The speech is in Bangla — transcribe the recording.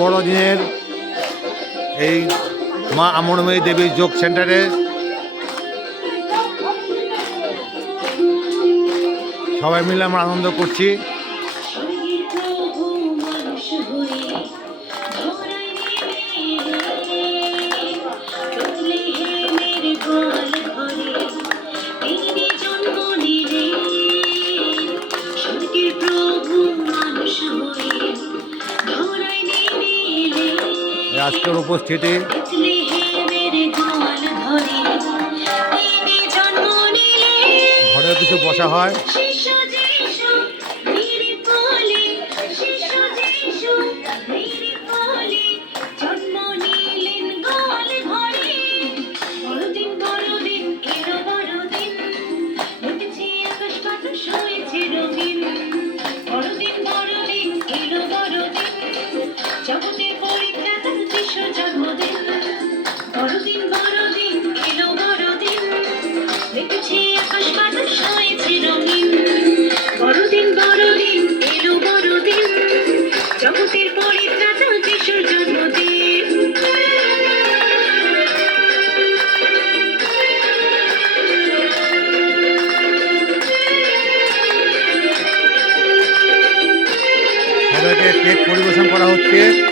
বড়দিনের এই মা আমরময়ী দেবীর যোগ সেন্টারে সবাই মিলে আমরা আনন্দ করছি। আজকের উপস্থিতি ঘরেও কিছু বসা হয়। সবাইকে কেক পরিবেশন করা হচ্ছে।